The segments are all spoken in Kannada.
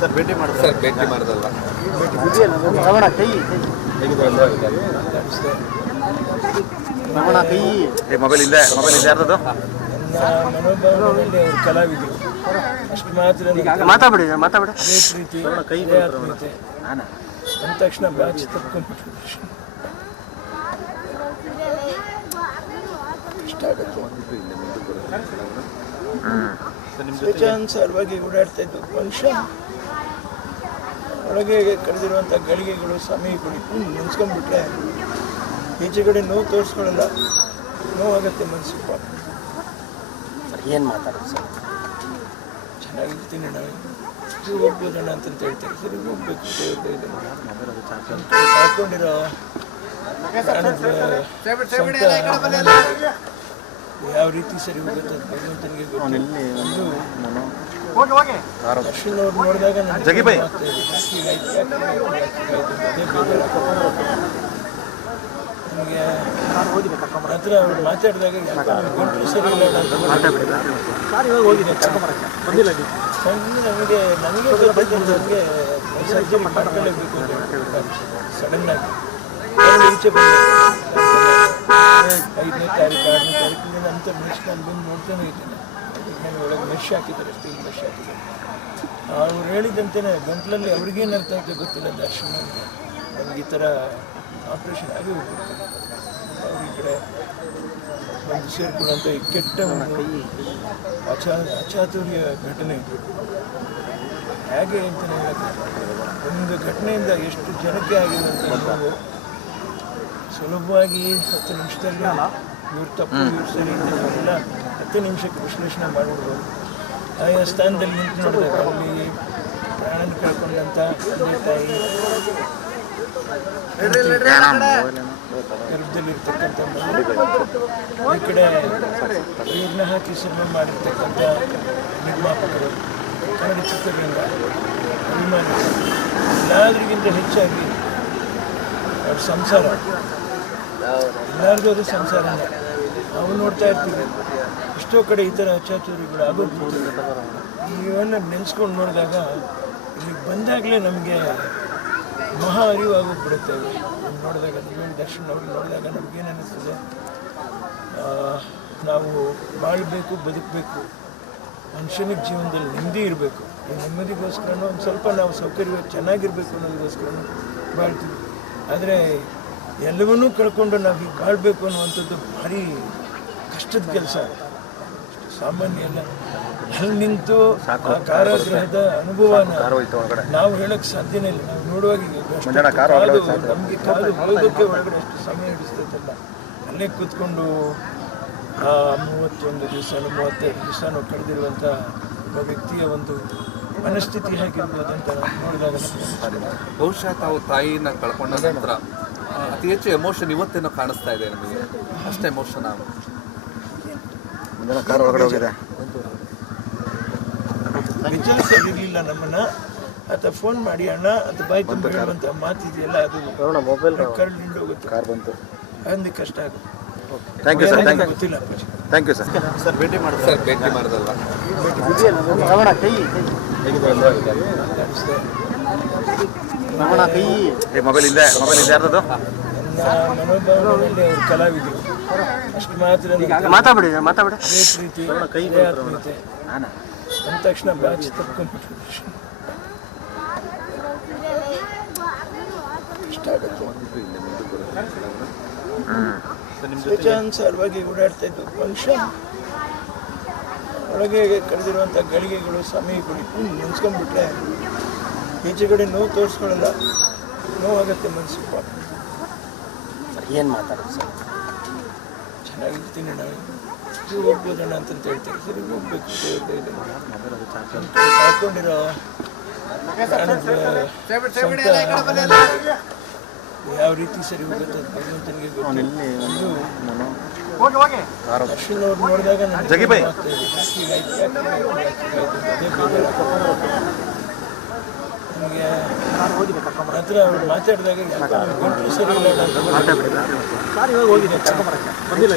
ಸರ್ ಭೇಟಿ ಮಾಡೋದಲ್ವಾ ರಮಣ ಕೈ ರಮಣ ಕೈ ಮೊಬೈಲ್ ಇದೆ ಯಾರ್ದು ಮನೋಭಾವನೆಯಲ್ಲಿ ಅವರು ಕಲಾವಿದರು ಅಷ್ಟು ಮಾತ್ರ ಮಾತಾಡಿ ಅದೇ ಪ್ರೀತಿ ಅದೇ ಆತ್ಮೀಯತೆ ಅಂದ ತಕ್ಷಣ ಬಾಚಿ ತಪ್ಕೊಂಡ್ಬಿಟ್ರು ಇಷ್ಟ ಆಗುತ್ತೆ ಸ್ವಚ್ಛಾನುಸಾರವಾಗಿ ಓಡಾಡ್ತಾ ಇದ್ದು ಫಂಕ್ಷನ್ ಒಳಗೆ ಕರೆದಿರುವಂಥ ಗಳಿಗೆಗಳು ಸಮಯಗಳು ನೆನೆಸ್ಕೊಂಡ್ಬಿಟ್ರೆ ಈಚೆ ಕಡೆ ನೋವು ತೋರಿಸ್ಕೊಳ್ಳಲ್ಲ ನೋವಾಗತ್ತೆ ಮನಸ್ಸು ಪಾಪ ಏನು ಮಾತಾಡೋದು ಸರ್ ಚೆನ್ನಾಗಿರ್ತೀನಿ ನಾವು ಹೋಗ್ಬೋದಣ್ಣ ಅಂತಂತ ಹೇಳ್ತಾರೆ ಸರಿ ಹೋಗ್ಬೇಕು ಹಾಕೊಂಡಿರೋ ಯಾವ ರೀತಿ ಸರಿ ಹೋಗುತ್ತೆ ಅದು ಭಗವಂತನಿಗೆ ದರ್ಶನ್ ಅವ್ರು ನೋಡಿದಾಗ ನನಗೆ ಹತ್ರ ಅವ್ರು ಮಾತಾಡಿದಾಗ ಗಂಟಲು ಸರಿ ಇಲ್ಲ ನಮಗೆ ಸರ್ಜರಿ ಮಾಡ್ಕೊಳ್ಳೇಬೇಕು ಸಡನ್ನಾಗಿ ಈಚೆ ಬಂದ 5ನೇ ತಾರೀಕು 6ನೇ ತಾರೀಕಿನ ನಂತರ ನೆಕ್ಸ್ಟ್ ನಾನು ಬಂದು ನೋಡ್ತಾನೆ ಇದ್ದೇನೆ ನಾನು ಒಳಗೆ ಮೆಶ್ ಹಾಕಿದ್ದಾರೆ ಸ್ಟೀಲ್ ಮೆಶ್ ಹಾಕಿದ್ದಾರೆ ಅವ್ರು ಹೇಳಿದಂತೆಯೇ ಗಂಟಲಲ್ಲಿ ಅವ್ರಿಗೇನು ಅರ್ಥ ಅಂತ ಗೊತ್ತಿಲ್ಲ ದರ್ಶನ ನಮ್ಗೆ ಈ ಥರ ಆಪ್ರೇಷನ್ ಆಗಿ ಹೋಗ್ಬಿಡ್ತಾರೆ ಅವ್ರ ಈ ಕಡೆ ಬಂದು ಸೇರ್ಕೊಳ್ಳೋಂಥ ಈ ಕೆಟ್ಟ ಒಂದು ಅಚಾತುರ್ಯ ಘಟನೆ ಹೇಗೆ ಅಂತಲೇ ಒಂದು ಘಟನೆಯಿಂದ ಎಷ್ಟು ಜನಕ್ಕೆ ಆಗಿದೆ ಅಂತ ನಾವು ಸುಲಭವಾಗಿ 10 ನಿಮಿಷದಲ್ಲಿ ಇವ್ರು ತಪ್ಪು ಇವ್ರು ಸರಿ ಅಂತ ನಾವೆಲ್ಲ 10 ನಿಮಿಷಕ್ಕೆ ವಿಶ್ಲೇಷಣೆ ಮಾಡಿಬಿಡ್ಬೋದು ಆಯಾ ಸ್ಥಾನದಲ್ಲಿ ನಿಂತು ನೋಡಿದಾಗ ಅಲ್ಲಿ ಪ್ರಾಣ ಕಳ್ಕೊಂಡಂಥ ತಂದೆ ತಾಯಿ ಗರ್ಭದಲ್ಲಿರ್ತಕ್ಕಂಥ ಈ ಕಡೆ ಇವ್ರನ್ನ ಹಾಕಿ ಸಿನಿಮಾ ಮಾಡಿರ್ತಕ್ಕಂಥ ನಿರ್ಮಾಪಕರು ಕನ್ನಡ ಚಿತ್ರರಂಗ ಅಭಿಮಾನಿಗಳು ಎಲ್ಲರಿಗಿಂತ ಹೆಚ್ಚಾಗಿ ಅವ್ರ ಸಂಸಾರ ಎಲ್ಲರಿಗೂ ಅದು ಸಂಸಾರನೇ ನಾವು ನೋಡ್ತಾ ಇರ್ತೀವಿ ಎಷ್ಟೋ ಕಡೆ ಈ ಥರ ಅಚಾತುರ್ಯಗಳು ಆಗೋದು ಇವನ್ನ ನೆನೆಸ್ಕೊಂಡು ನೋಡಿದಾಗ ಇಲ್ಲಿಗೆ ಬಂದಾಗಲೇ ನಮಗೆ ಮಹಾ ಅರಿವು ಆಗೋಗ್ಬಿಡುತ್ತೆ ನೋಡಿದಾಗ ದರ್ಶನ್ ಅವ್ರು ನೋಡಿದಾಗ ನಮಗೇನು ಅನ್ನಿಸ್ತದೆ ನಾವು ಬಾಳಬೇಕು ಬದುಕಬೇಕು ಮನುಷ್ಯನಿಗೆ ಜೀವನದಲ್ಲಿ ನೆಮ್ಮದಿ ಇರಬೇಕು ಈ ನೆಮ್ಮದಿಗೋಸ್ಕರನೂ ಒಂದು ಸ್ವಲ್ಪ ನಾವು ಸೌಕರ್ಯವಾಗಿ ಚೆನ್ನಾಗಿರಬೇಕು ಅನ್ನೋದಕ್ಕೋಸ್ಕರನೂ ಬಾಳ್ತೀವಿ ಆದರೆ ಎಲ್ಲವನ್ನೂ ಕಳ್ಕೊಂಡು ನಾವು ಹೀಗೆ ಬಾಳಬೇಕು ಅನ್ನುವಂಥದ್ದು ಭಾರಿ ಕಷ್ಟದ ಕೆಲಸ ಸಾಮಾನ್ಯ ಅಲ್ಲ ಅಲ್ಲಿ ನಿಂತು ಆ ಕಾರಾಗೃಹದ ಅನುಭವನ ನಾವು ಹೇಳೋಕ್ಕೆ ಸಾಧ್ಯನೇ ಇಲ್ಲ ನಾವು ನೋಡುವಾಗ ನಮಗೆ ಕಾದು ಹೋಗೋಕ್ಕೆ ಒಳಗಡೆ ಅಷ್ಟು ಸಮಯ ಹಿಡಿಸ್ತೈತಲ್ಲ ಅಲ್ಲೇ ಕೂತ್ಕೊಂಡು ಆ 31 ದಿವಸ 35 ದಿವಸ ನಾವು ಕಳೆದಿರುವಂಥ ಒಬ್ಬ ವ್ಯಕ್ತಿಯ ಒಂದು ಮನಸ್ಥಿತಿ ಹೇಗಿರ್ಬೋದು ಅಂತ ನೋಡಿದಾಗ ಬಹುಶಃ ತಾವು ತಾಯಿನ ಕಳ್ಕೊಂಡ ನಂತರ ಅತಿ ಹೆಚ್ಚು ಎಮೋಷನ್ ಇವತ್ತೇನೋ ಕಾಣಿಸ್ತಾ ಇದೆ ನಮಗೆ ಅಷ್ಟು ಎಮೋಷನ್ ನಿಜ ಸರಿ ಇರಲಿಲ್ಲ ನಮ್ಮನ್ನ ಆತ ಫೋನ್ ಮಾಡಿ ಅಣ್ಣ ಅದು ಬಾಯಿ ತುಂಬ ಹೇಳುವಂಥ ಮಾತಿದೆಯಲ್ಲ ಅದು ಕರಡು ನಿಂಡೋಗುತ್ತೆ ಅದಕ್ಕೆ ಕಷ್ಟ ಆಗುತ್ತೆ ಗೊತ್ತಿಲ್ಲ ಥ್ಯಾಂಕ್ ಯು ಸರ್ ಭೇಟಿ ಮಾಡೋದಲ್ವಾ ರಮಣ ಕೈ ರಮಣ ಕೈ ಮೊಬೈಲ್ ಇದೆ ಯಾರ್ದು ಮನೋಭಾವನೆಯಲ್ಲಿ ಅವರು ಕಲಾವಿದರು ಅಷ್ಟು ಮಾತ್ರ ಮಾತಾಡಿ ಅದೇ ಪ್ರೀತಿ ಅದೇ ಆತ್ಮೀಯತೆ ಅಂದ ತಕ್ಷಣ ಬಾಚಿ ತಪ್ಕೊಂಡ್ಬಿಟ್ರು ಇಷ್ಟ ಆಗುತ್ತೆ ಸ್ವಚ್ಛಾನುಸಾರವಾಗಿ ಓಡಾಡ್ತಾ ಇದ್ದು ಫಂಕ್ಷನ್ ಒಳಗೆ ಕರೆದಿರುವಂಥ ಗಳಿಗೆಗಳು ಸಮಯಗಳು ನೆನೆಸ್ಕೊಂಡ್ಬಿಟ್ರೆ ಈಚೆ ಕಡೆ ನೋವು ತೋರಿಸ್ಕೊಳ್ಳಲ್ಲ ನೋವಾಗತ್ತೆ ಮನಸ್ಸು ಪಾಪ ಏನು ಮಾತಾಡೋದು ಸರ್ ಚೆನ್ನಾಗಿರ್ತೀನಿ ನಾವು ಹೋಗ್ಬೋದಣ್ಣ ಅಂತಂತ ಹೇಳ್ತಾರೆ ಸರಿ ಹೋಗ್ಬೇಕು ಹಾಕೊಂಡಿರೋ ಯಾವ ರೀತಿ ಸರಿ ಹೋಗುತ್ತೆ ಅದು ಭಗವಂತನಿಗೆ ದರ್ಶನ್ ಅವ್ರು ನೋಡಿದಾಗ ನಮಗೆ ಹತ್ರ ಅವ್ರು ಮಾತಾಡಿದಾಗ ಗಂಟಲು ಸರಿ ಇಲ್ಲ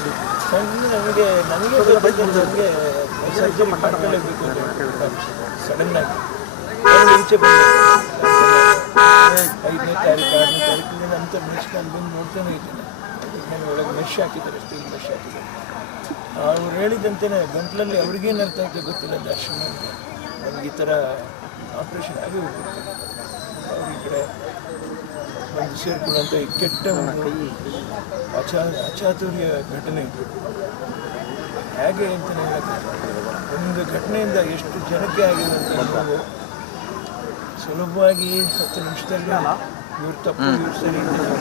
ನಮಗೆ ಸರ್ಜರಿ ಮಾಡ್ಕೊಳ್ಳೇಬೇಕು ಸಡನ್ನಾಗಿ ಈಚೆ ಬಂದ 5ನೇ ತಾರೀಕು 6ನೇ ತಾರೀಕಿಗೆ ನಂತರ ನೆಕ್ಸ್ಟ್ ನಾನು ಬಂದು ನೋಡ್ತಾನೆ ಇದ್ದೀನಿ. ನಾನು ಒಳಗೆ ಮೆಶ್ ಹಾಕಿದ್ದಾರೆ, ಸ್ಟೀಲ್ ಮೆಶ್ ಹಾಕಿದ್ದಾರೆ. ಅವ್ರು ಹೇಳಿದಂತೆಯೇ ಗಂಟ್ಲಲ್ಲಿ ಅವ್ರಿಗೇನು ಅರ್ಥ ಆಯ್ತು ಗೊತ್ತಿಲ್ಲ. ದರ್ಶನಕ್ಕೆ ನಮ್ಗೆ ಈ ಥರ ಆಪ್ರೇಷನ್ ಆಗಿ ಹೋಗ್ಬಿಡ್ತು. ಅವ್ರ ಈ ಕಡೆ ಒಂದು ಸೇರ್ಕೊಳ್ಳುವಂಥ ಈ ಕೆಟ್ಟ ಒಂದು ಅಚಾತುರ್ಯ ಘಟನೆ ಇತ್ತು. ಹೇಗೆ ಅಂತಲೇ ಹೇಳೋದು, ಒಂದು ಘಟನೆಯಿಂದ ಎಷ್ಟು ಜನಕ್ಕೆ ಆಗಿದೆ ಅಂತ ನಾವು ಸುಲಭವಾಗಿ 10 ನಿಮಿಷದಲ್ಲಿ ಇವ್ರು ತಪ್ಪು ಇವ್ರು ಸರಿ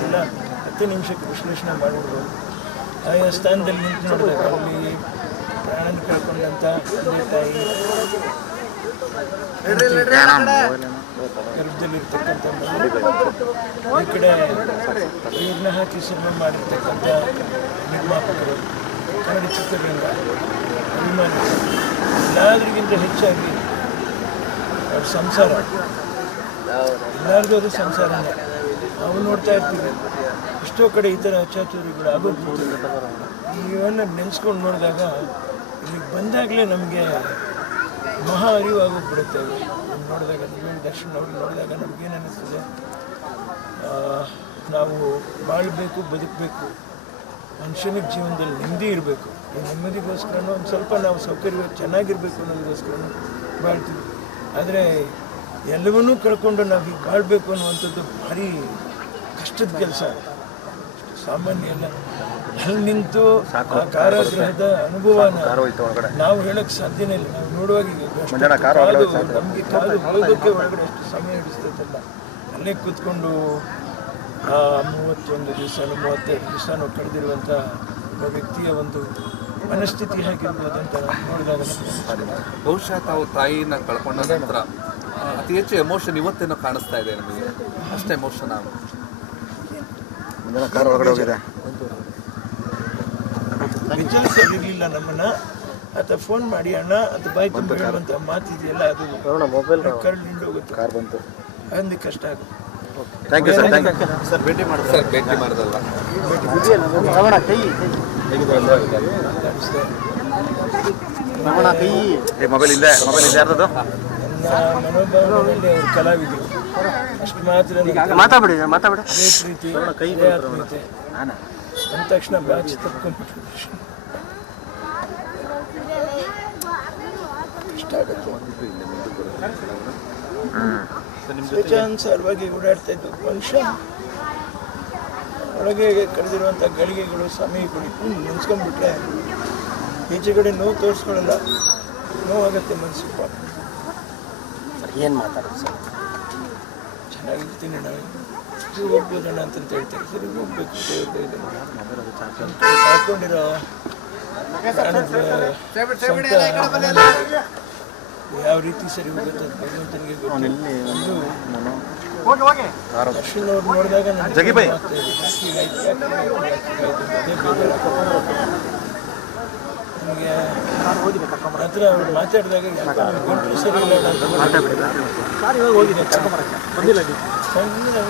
ಎಲ್ಲ 10 ನಿಮಿಷಕ್ಕೆ ವಿಶ್ಲೇಷಣೆ ಮಾಡಿಬಿಡ್ಬೋದು. ಆಯಾ ಸ್ಥಾನದಲ್ಲಿ ನಿಂತು ನೋಡಿದಾಗ ಅಲ್ಲಿ ಪ್ರಾಣ ಕಳ್ಕೊಂಡಂಥ ತಂದೆ ತಾಯಿ, ಗರ್ಭದಲ್ಲಿರ್ತಕ್ಕಂಥ ಮಗು, ಈ ಕಡೆ ನೀರನ್ನ ಹಾಕಿ ಸಿನಿಮಾ ಮಾಡಿರ್ತಕ್ಕಂಥ ನಿರ್ಮಾಪಕರು, ಕನ್ನಡ ಚಿತ್ರರಂಗ ಅಭಿಮಾನಿಗಳು, ಎಲ್ಲದರಿಗಿಂತ ಹೆಚ್ಚಾಗಿ ಅವ್ರ ಸಂಸಾರ, ಎಲ್ಲರಿಗೂ ಅದು ಸಂಸಾರನೇ. ನಾವು ನೋಡ್ತಾ ಇರ್ತೀವಿ ಎಷ್ಟೋ ಕಡೆ ಈ ಥರ ಅಚಾತುರ್ಯಗಳು ಆಗೋದು. ಇವನ್ನ ನೆನೆಸ್ಕೊಂಡು ನೋಡಿದಾಗ ಇಲ್ಲಿಗೆ ಬಂದಾಗಲೇ ನಮಗೆ ಮಹಾ ಅರಿವು ಆಗೋಗ್ಬಿಡುತ್ತೆ. ನೋಡಿದಾಗ ದರ್ಶನ ಅವ್ರು ನೋಡಿದಾಗ ನಮಗೇನು ಅನ್ನಿಸ್ತದೆ, ನಾವು ಬಾಳಬೇಕು, ಬದುಕಬೇಕು, ಮನುಷ್ಯನಿಗೆ ಜೀವನದಲ್ಲಿ ನೆಮ್ಮದಿ ಇರಬೇಕು. ಈ ನೆಮ್ಮದಿಗೋಸ್ಕರನೂ ಒಂದು ಸ್ವಲ್ಪ ನಾವು ಸೌಕರ್ಯವಾಗಿ ಚೆನ್ನಾಗಿರಬೇಕು ಅನ್ನೋದಕ್ಕೋಸ್ಕರ ಬಾಳ್ತೀವಿ. ಆದರೆ ಎಲ್ಲವನ್ನೂ ಕಳ್ಕೊಂಡು ನಾವು ಹೀಗೆ ಬಾಳಬೇಕು ಅನ್ನುವಂಥದ್ದು ಭಾರಿ ಕಷ್ಟದ ಕೆಲಸ, ಸಾಮಾನ್ಯ ಅಲ್ಲ. ಅಲ್ಲಿ ನಿಂತು ಆ ಕಾರಾಗೃಹದ ಅನುಭವನ ನಾವು ಹೇಳೋಕ್ಕೆ ಸಾಧ್ಯನೇ ಇಲ್ಲ. ನಾವು ನೋಡುವಾಗ ನಮಗೆ ಕಾದು ಹೋಗೋಕ್ಕೆ ಒಳಗಡೆ ಎಷ್ಟು ಸಮಯ ಹಿಡಿಸ್ತೈತಲ್ಲ, ಅಲ್ಲೇ ಕೂತ್ಕೊಂಡು 31 ದಿವಸನೋ 32 ದಿವಸನೋ ಕಳೆದಿರುವಂಥ ಒಬ್ಬ ವ್ಯಕ್ತಿಯ ಒಂದು ಮನಸ್ಥಿತಿ ಹೇಗಿರ್ಬೋದು ಅಂತ ನೋಡಿದಾಗ ಬಹುಶಃ ತಾವು ತಾಯಿನ ಕಳ್ಕೊಂಡ ನಂತರ ಅತಿ ಹೆಚ್ಚು ಎಮೋಷನ್ ಇವತ್ತೇನೋ ಕಾಣಿಸ್ತಾ ಇದೆ ನಮಗೆ, ಅಷ್ಟೇ ಎಮೋಷನ್ ನಿಜ ಸರಿ ಇರಲಿಲ್ಲ ನಮ್ಮನ್ನ. ಆತ ಫೋನ್ ಮಾಡಿ ಅಣ್ಣ ಅಂತ ಬಾಯಿ ತುಂಬ ಹೇಳುವಂಥ ಮಾತಿದೆಯಲ್ಲ, ಅದು ಕರಳು ಹಿಂಡೋಗುತ್ತೆ, ಅಂದು ಕಷ್ಟ ಆಗುತ್ತೆ. Thank you sir. ಭೇಟಿ ಮಾಡೋದಲ್ಲ ಮೊಬೈಲ್ ಇದೆ ಯಾರ್ದು? ಮನೋಭಾವನೆಯಲ್ಲಿ ಅವರು ಕಲಾವಿದರು, ಅಷ್ಟು ಮಾತ್ರ ಮಾತಾಡಿ ಅದೇ ಪ್ರೀತಿ ಅದೇ ಆತ್ಮೀಯತೆ ಅಂದ ತಕ್ಷಣ ಬಾಚಿ ತಪ್ಕೊಂಡ್ಬಿಟ್ರು. ಇಷ್ಟ ಆಗುತ್ತೆ. ಸ್ವೇಚ್ಛಾನುಸಾರವಾಗಿ ಓಡಾಡ್ತಾ ಇದ್ದು ಮನುಷ್ಯ ಒಳಗೆ ಕಳೆದಿರುವಂಥ ಗಳಿಗೆಗಳು, ಸಮಯಗಳು ನೆನೆಸ್ಕೊಂಡ್ಬಿಟ್ರೆ ಈಚೆಗಡೆ ನೋವು ತೋರಿಸ್ಕೊಳ್ಳಲ್ಲ, ನೋವಾಗತ್ತೆ ಮನಸ್ಸಿಗೆ. ಪಾಪ ಏನು ಮಾತಾಡೋದು ಸರ್? ಚೆನ್ನಾಗಿರ್ತೀನಿ ನಾವು, ಹೋಗ್ಬೋದಣ್ಣ ಅಂತ ಹೇಳ್ತಾರೆ. ಸರಿ ಹೋಗ್ಬೇಕು, ಹಾಕೊಂಡಿರೋ ಯಾವ ರೀತಿ ಸರಿ ಹೋಗುತ್ತೆ ಅಂತ ಭಗವಂತನಿಗೆ ಗೊತ್ತು. ದರ್ಶನವ್ರು ನೋಡಿದಾಗ ನಮಗೆ ಹತ್ರ ಅವ್ರು ಮಾತಾಡಿದಾಗ ಗಂಟಲು ಸರಿ ಇಲ್ಲ.